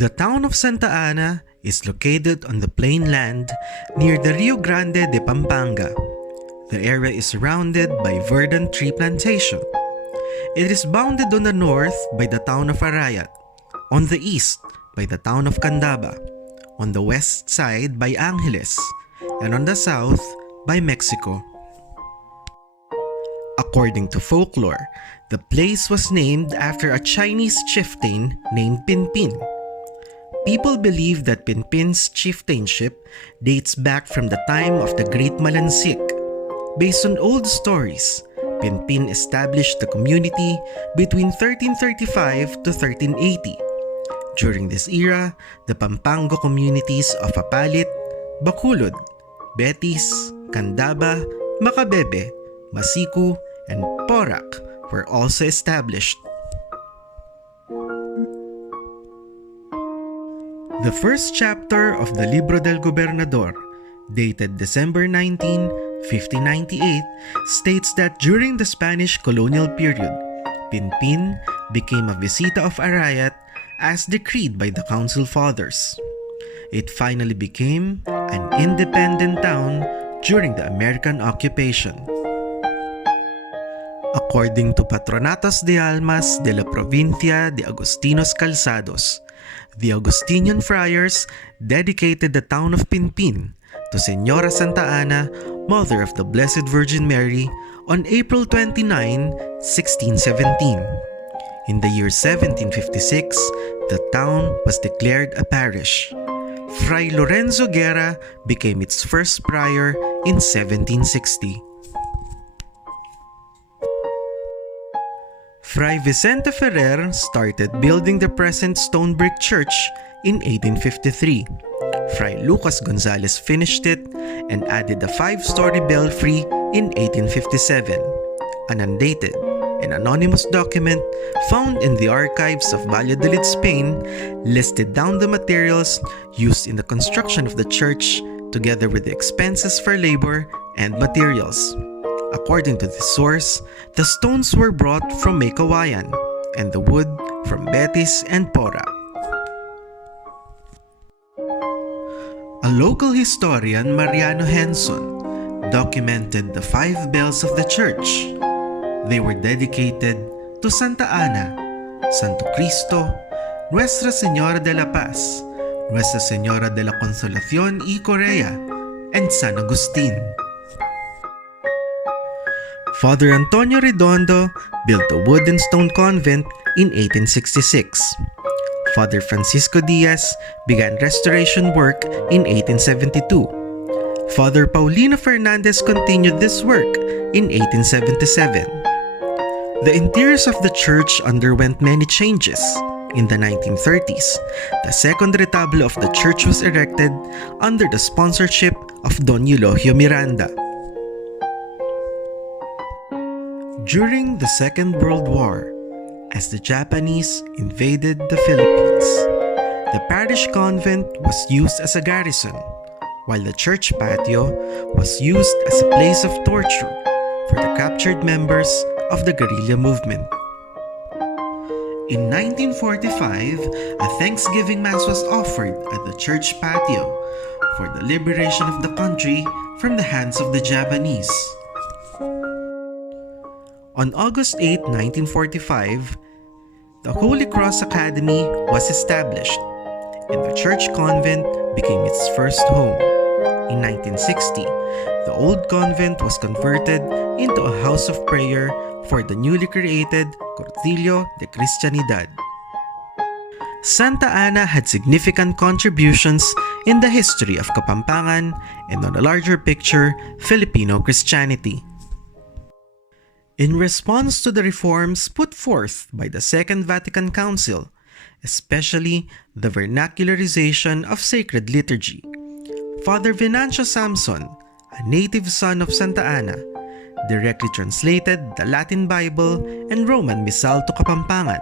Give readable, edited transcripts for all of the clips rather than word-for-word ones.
The town of Santa Ana is located on the plain land near the Rio Grande de Pampanga. The area is surrounded by verdant tree plantation. It is bounded on the north by the town of Arayat, on the east by the town of Candaba, on the west side by Angeles, and on the south by Mexico. According to folklore, the place was named after a Chinese chieftain named Pinpin. People believe that Pinpin's chieftainship dates back from the time of the Great Malansik. Based on old stories, Pinpin established the community between 1335 to 1380. During this era, the Pampanga communities of Apalit, Bacolod, Betis, Candaba, Macabebe, Masiku, and Porac were also established. The first chapter of the Libro del Gobernador, dated December 19, 1598, states that during the Spanish colonial period, Pinpin became a visita of Arayat as decreed by the Council Fathers. It finally became an independent town during the American occupation. According to Patronatos de Almas de la Provincia de Agostinos Calzados, the Augustinian friars dedicated the town of Pinpin to Señora Santa Ana, Mother of the Blessed Virgin Mary, on April 29, 1617. In the year 1756, the town was declared a parish. Fray Lorenzo Guerra became its first prior in 1760. Fray Vicente Ferrer started building the present stone brick church in 1853. Fray Lucas Gonzalez finished it and added a 5-story belfry in 1857. An undated and anonymous document found in the archives of Valladolid, Spain, listed down the materials used in the construction of the church together with the expenses for labor and materials. According to this source, the stones were brought from Maykawayan and the wood from Betis and Porac. A local historian, Mariano Henson, documented the 5 bells of the church. They were dedicated to Santa Ana, Santo Cristo, Nuestra Señora de la Paz, Nuestra Señora de la Consolación y Correa, and San Agustin. Father Antonio Redondo built a wood and stone convent in 1866. Father Francisco Diaz began restoration work in 1872. Father Paulino Fernandez continued this work in 1877. The interiors of the church underwent many changes. In the 1930s, the second retablo of the church was erected under the sponsorship of Don Eulogio Miranda. During the Second World War, as the Japanese invaded the Philippines, the parish convent was used as a garrison, while the church patio was used as a place of torture for the captured members of the guerrilla movement. In 1945, a Thanksgiving Mass was offered at the church patio for the liberation of the country from the hands of the Japanese. On August 8, 1945, the Holy Cross Academy was established, and the church convent became its first home. In 1960, the old convent was converted into a house of prayer for the newly created Cortillo de Cristianidad. Santa Ana had significant contributions in the history of Kapampangan and, on a larger picture, Filipino Christianity. In response to the reforms put forth by the Second Vatican Council, especially the vernacularization of sacred liturgy, Father Venancio Samson, a native son of Santa Ana, directly translated the Latin Bible and Roman Missal to Kapampangan.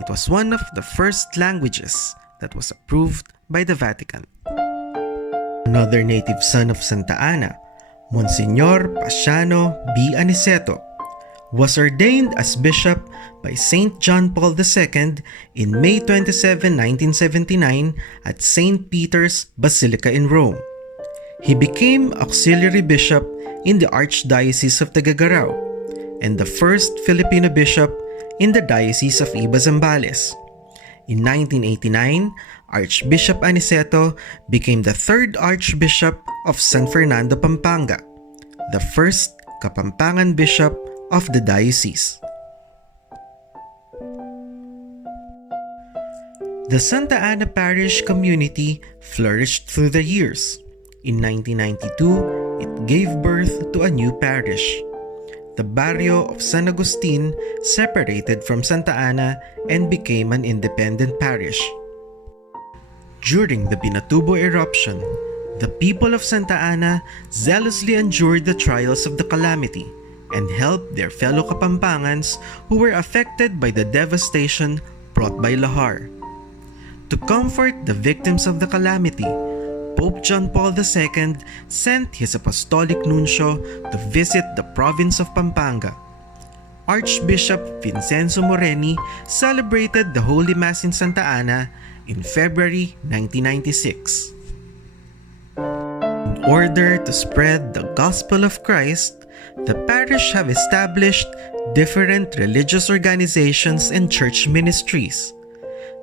It was one of the first languages that was approved by the Vatican. Another native son of Santa Ana, Monsignor Pasiano B. Aniceto, was ordained as bishop by Saint John Paul II in May 27, 1979 at St. Peter's Basilica in Rome. He became auxiliary bishop in the Archdiocese of Tagagaraw and the first Filipino bishop in the Diocese of Iba Zambales. In 1989, Archbishop Aniceto became the third Archbishop of San Fernando, Pampanga, the first Kapampangan bishop of the diocese. The Santa Ana Parish community flourished through the years. In 1992, it gave birth to a new parish. The barrio of San Agustin separated from Santa Ana and became an independent parish. During the Pinatubo eruption, the people of Santa Ana zealously endured the trials of the calamity and helped their fellow Kapampangans who were affected by the devastation brought by lahar. To comfort the victims of the calamity, Pope John Paul II sent his apostolic nuncio to visit the province of Pampanga. Archbishop Vincenzo Moreni celebrated the Holy Mass in Santa Ana in February 1996. In order to spread the gospel of Christ, the parish have established different religious organizations and church ministries.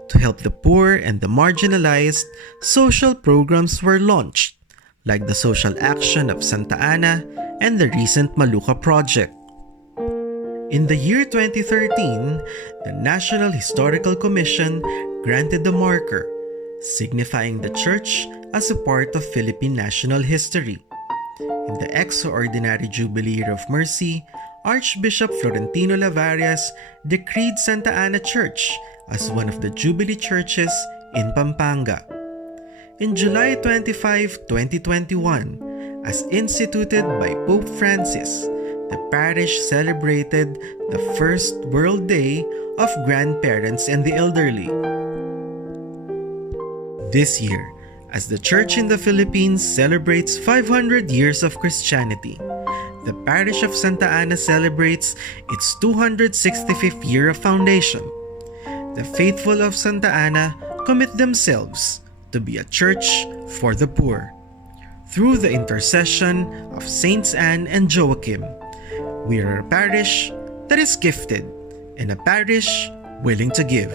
To help the poor and the marginalized, social programs were launched, like the Social Action of Santa Ana and the recent Maluka Project. In the year 2013, the National Historical Commission granted the marker, signifying the church as a part of Philippine national history. In the Extraordinary Jubilee Year of Mercy, Archbishop Florentino Lavarias decreed Santa Ana Church as one of the Jubilee churches in Pampanga. In July 25, 2021, as instituted by Pope Francis, the parish celebrated the first World Day of Grandparents and the Elderly. This year, as the Church in the Philippines celebrates 500 years of Christianity, the parish of Santa Ana celebrates its 265th year of foundation. The faithful of Santa Ana commit themselves to be a church for the poor. Through the intercession of Saints Anne and Joachim, we are a parish that is gifted and a parish willing to give.